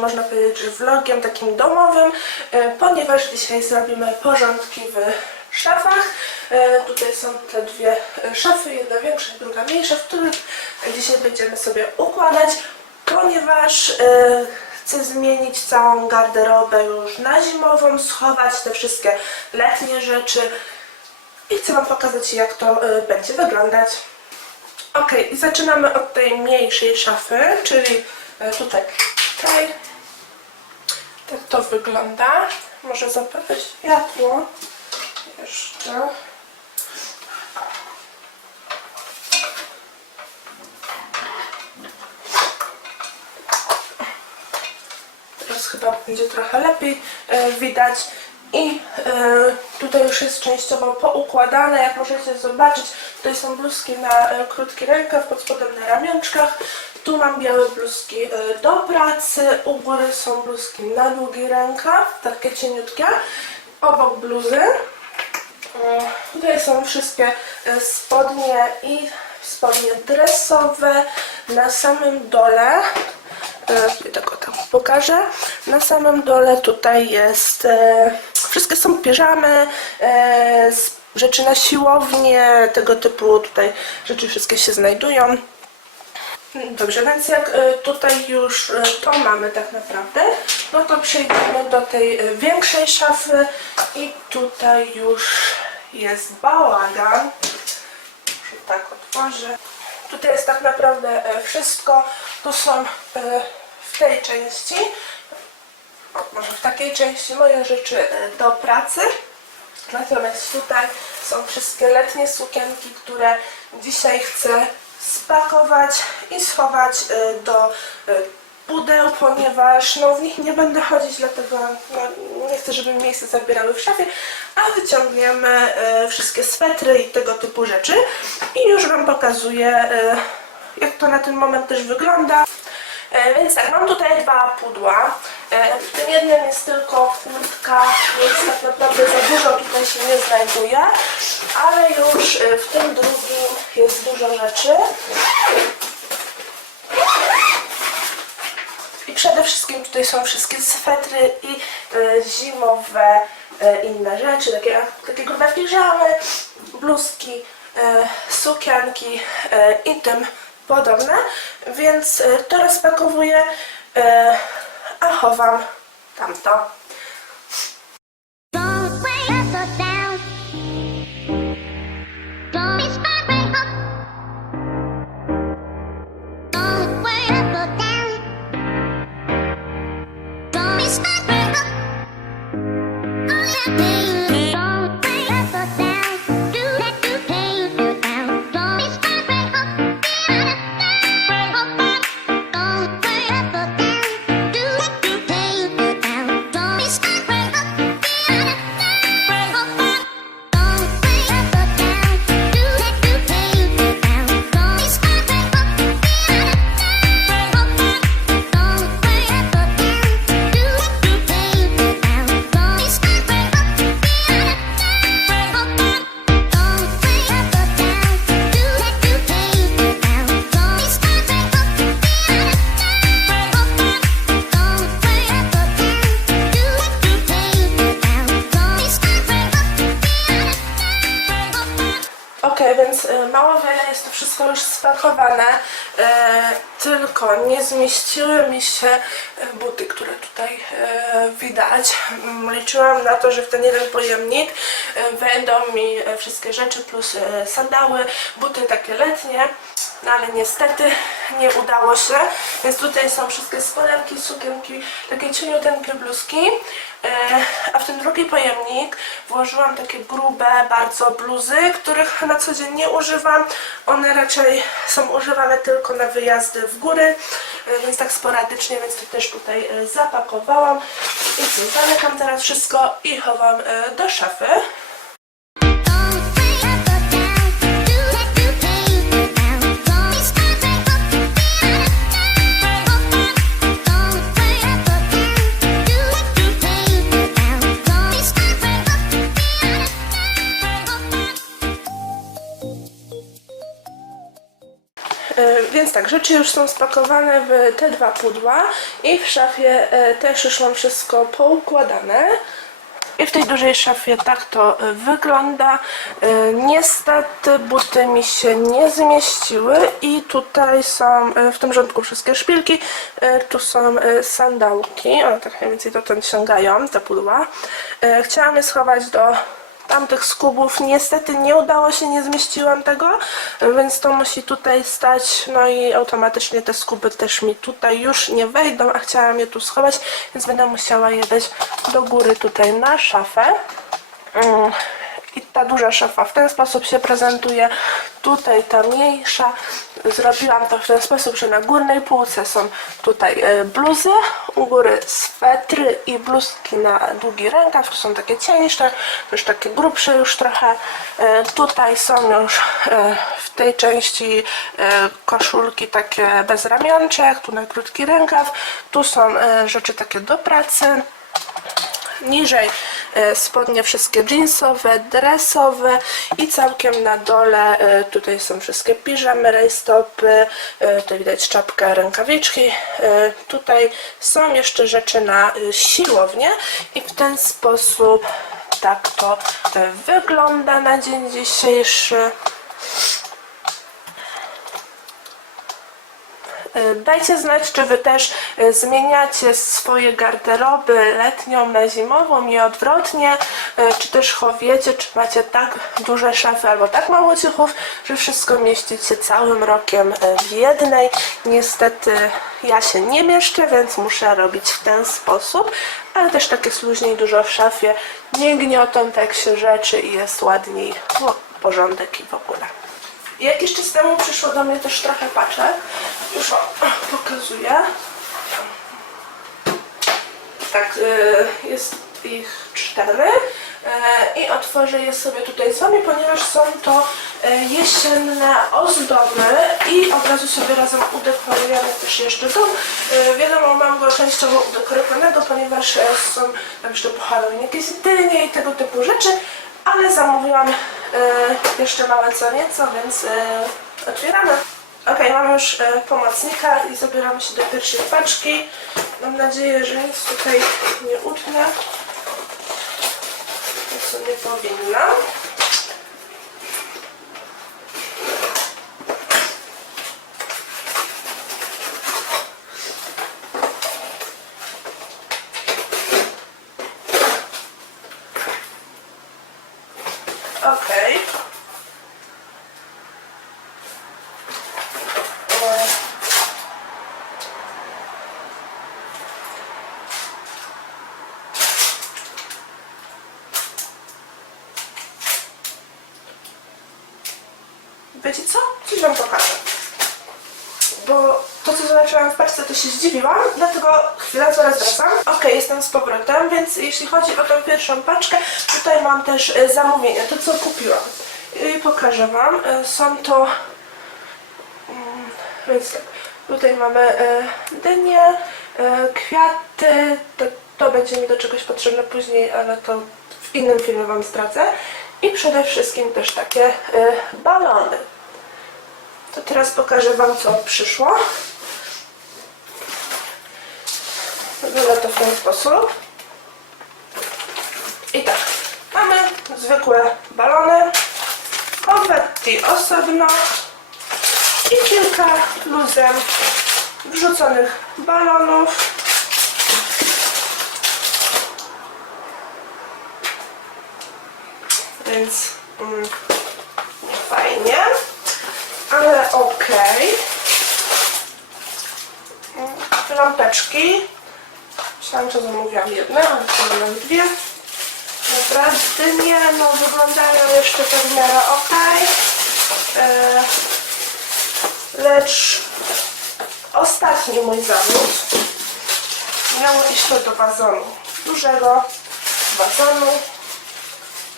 można powiedzieć, że vlogiem takim domowym, e, ponieważ dzisiaj zrobimy porządki w szafach. E, Tutaj są te dwie szafy, jedna większa, druga mniejsza, w których dzisiaj będziemy sobie układać, ponieważ e, chcę zmienić całą garderobę już na zimową, schować te wszystkie letnie rzeczy, i chcę Wam pokazać, jak to będzie wyglądać. Ok, i zaczynamy od tej mniejszej szafy, czyli tutaj, tutaj. Tak to wygląda. Może zapalę światło. Jeszcze. Teraz chyba będzie trochę lepiej e, widać. I e, tutaj już jest częściowo poukładane, jak możecie zobaczyć. Tutaj są bluzki na e, krótki rękaw, pod spodem na ramionczkach. Tu mam białe bluzki e, do pracy, u góry są bluzki na długi rękaw, takie cieniutkie. Obok bluzy. E, Tutaj są wszystkie spodnie i spodnie dresowe. Na samym dole e, tutaj tak o tak pokażę. Na samym dole tutaj jest, e, wszystkie są piżamy, e, rzeczy na siłownię, tego typu tutaj rzeczy wszystkie się znajdują. Dobrze, więc jak e, tutaj już to mamy tak naprawdę, no to przejdziemy do tej większej szafy i tutaj już jest bałagan. Tak otworzę. Tutaj jest tak naprawdę wszystko. Tu są w tej części, może w takiej części moje rzeczy e, do pracy. Natomiast tutaj są wszystkie letnie sukienki, które dzisiaj chcę spakować i schować e, do e, pudeł, ponieważ no, w nich nie będę chodzić, dlatego no, nie chcę, żeby mi miejsce zabierały w szafie, a wyciągniemy wszystkie swetry i tego typu rzeczy i już Wam pokazuję, jak to na ten moment też wygląda. E, Więc tak, mam tutaj dwa pudła. E, W tym jednym jest tylko kurtka, więc tak naprawdę za dużo tutaj się nie znajduje, ale już e, w tym drugim jest dużo rzeczy. I przede wszystkim tutaj są wszystkie swetry i zimowe inne rzeczy, takie, takie grube piżamy, bluzki, sukienki i tym podobne. Więc e, to rozpakowuję, e, a chowam tamto. Mało wiele jest to wszystko już spakowane, e, tylko nie zmieściły mi się e, buty, które tutaj e, widać. Mm, Liczyłam na to, że w ten jeden pojemnik wejdą mi e, wszystkie rzeczy plus sandały, buty takie letnie, no ale niestety nie udało się, więc tutaj są wszystkie spodenki, sukienki, takie cieniuteńkie bluzki. A w ten drugi pojemnik włożyłam takie grube bardzo bluzy, których na co dzień nie używam. One raczej są używane tylko na wyjazdy w góry, e, więc tak sporadycznie, więc to też tutaj e, zapakowałam. I co, zamykam teraz wszystko i chowam e, do szafy. Tak, rzeczy już są spakowane w te dwa pudła i w szafie e, też już mam wszystko poukładane. I w tej dużej szafie tak to e, wygląda. E, Niestety buty mi się nie zmieściły i tutaj są w tym rządku wszystkie szpilki. Tu są sandałki, one tak mniej więcej dotąd sięgają, te pudła. Chciałam je schować do tamtych skubów niestety nie udało się, nie zmieściłam tego, więc to musi tutaj stać, no i automatycznie te skuby też mi tutaj już nie wejdą, a chciałam je tu schować, więc będę musiała je dać do góry tutaj na szafę. Mm. Ta duża szafa w ten sposób się prezentuje. Tutaj ta mniejsza. Zrobiłam to w ten sposób, że na górnej półce są tutaj e, bluzy, u góry swetry i bluzki na długi rękaw. Są takie cieńsze, już takie grubsze już trochę. E, Tutaj są już e, w tej części koszulki takie bez ramionczek, tu na krótki rękaw. Tu są rzeczy takie do pracy. Niżej spodnie wszystkie jeansowe, dresowe i całkiem na dole e, tutaj są wszystkie piżamy, rajstopy, e, tutaj widać czapkę, rękawiczki. E, Tutaj są jeszcze rzeczy na e, siłownię i w ten sposób tak to e, wygląda na dzień dzisiejszy. Dajcie znać, czy Wy też e, zmieniacie swoje garderoby letnią na zimową i odwrotnie, e, czy też chowiecie, czy macie tak duże szafy albo tak mało ciuchów, że wszystko mieścicie całym rokiem e, w jednej. Niestety ja się nie mieszczę, więc muszę robić w ten sposób, ale też tak jest luźniej dużo w szafie, nie gniotą tak się rzeczy i jest ładniej, no, porządek i w ogóle. Jakiś czas temu przyszło do mnie też trochę paczek. Już o, pokazuję. Tak, y, jest ich cztery. Y, I otworzę je sobie tutaj z Wami, ponieważ są to y, jesienne ozdoby i od razu sobie razem udekorujemy też jeszcze dom. Wiadomo, mam go częściowo udekorowanego, ponieważ są tam jeszcze po Halloween jakieś dynie i tego typu rzeczy, ale zamówiłam jeszcze małe co nieco, więc y, otwieramy. Ok, mamy już e, pomocnika i zabieramy się do pierwszej paczki. Mam nadzieję, że nic tutaj nie utnę. To sobie powinna. Coś wam pokażę. Bo to, co zobaczyłam w paczce, to się zdziwiłam, dlatego chwila, zaraz wracam. Ok, jestem z powrotem, więc jeśli chodzi o tą pierwszą paczkę, tutaj mam też e, zamówienia, to co kupiłam. I pokażę wam. E, Są to... mm, Więc tak, tutaj mamy e, dynie, e, kwiaty, to, to będzie mi do czegoś potrzebne później, ale to w innym filmie wam zdradzę. I przede wszystkim też takie balony. To teraz pokażę Wam, co przyszło. Wygląda to w ten sposób. I tak, mamy zwykłe balony, konfetti osobno i kilka luzem wrzuconych balonów. Więc mm, Mm, Lampeczki. Myślałam, że zamówiłam jedne, ale to mam dwie. Dobra, dynie, no wyglądają jeszcze tak w miarę okej. E, Lecz ostatni mój zawód miało iść to do wazonu. Dużego wazonu.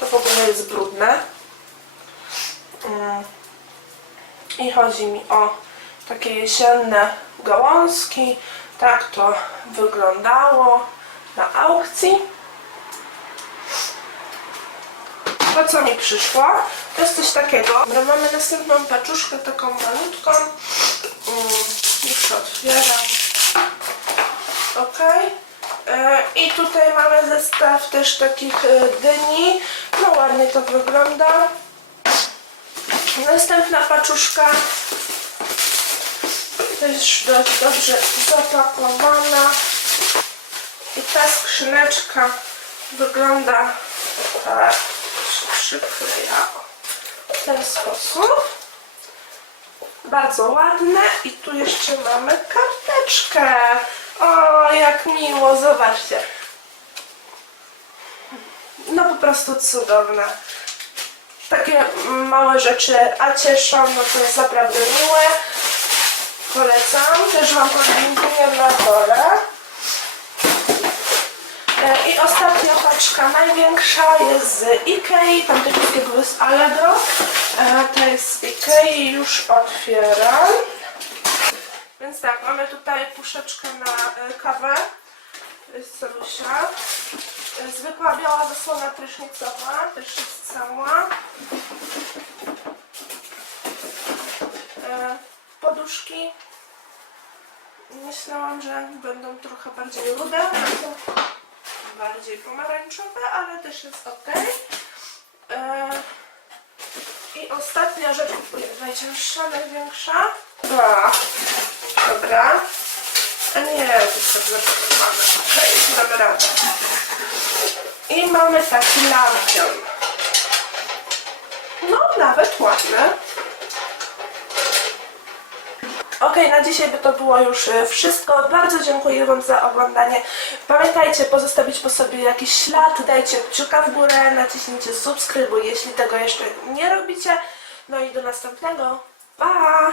To w ogóle jest brudne. I chodzi mi o takie jesienne gałązki. Tak to wyglądało na aukcji. To co mi przyszło, to jest coś takiego. Dobra, mamy następną paczuszkę taką malutką. Mm, Już otwieram. Ok. E, I tutaj mamy zestaw też takich e, dyni. No ładnie to wygląda. Następna paczuszka. Też dość dobrze zapakowana. I ta skrzyneczka wygląda tak. w ten sposób. Bardzo ładne. I tu jeszcze mamy karteczkę. O, jak miło, zobaczcie. No po prostu cudowne. Takie małe rzeczy, a cieszą, no to jest naprawdę miłe. Polecam. Też Wam podlinkuję na dole. E, I ostatnia paczka, największa, jest z Ikei, tamte wszystkie były z Allegro. E, To jest z Ikei, już otwieram. Więc tak, mamy tutaj puszeczkę na e, kawę. Celusia. E, Zwykła biała zasłona prysznicowa, też jest cała. E, Poduszki. Myślałam, że będą trochę bardziej rude, bardziej pomarańczowe, ale też jest ok. E, I ostatnia rzecz, najcięższa, największa. A, dobra. A nie, to sobie mamy. Okej, damy radę. I mamy taki lampion. No, nawet ładny. Ok, na dzisiaj by to było już e, wszystko. Bardzo dziękuję Wam za oglądanie. Pamiętajcie pozostawić po sobie jakiś ślad, dajcie kciuka w górę, naciśnijcie subskrybuj, jeśli tego jeszcze nie robicie. No i do następnego. Pa!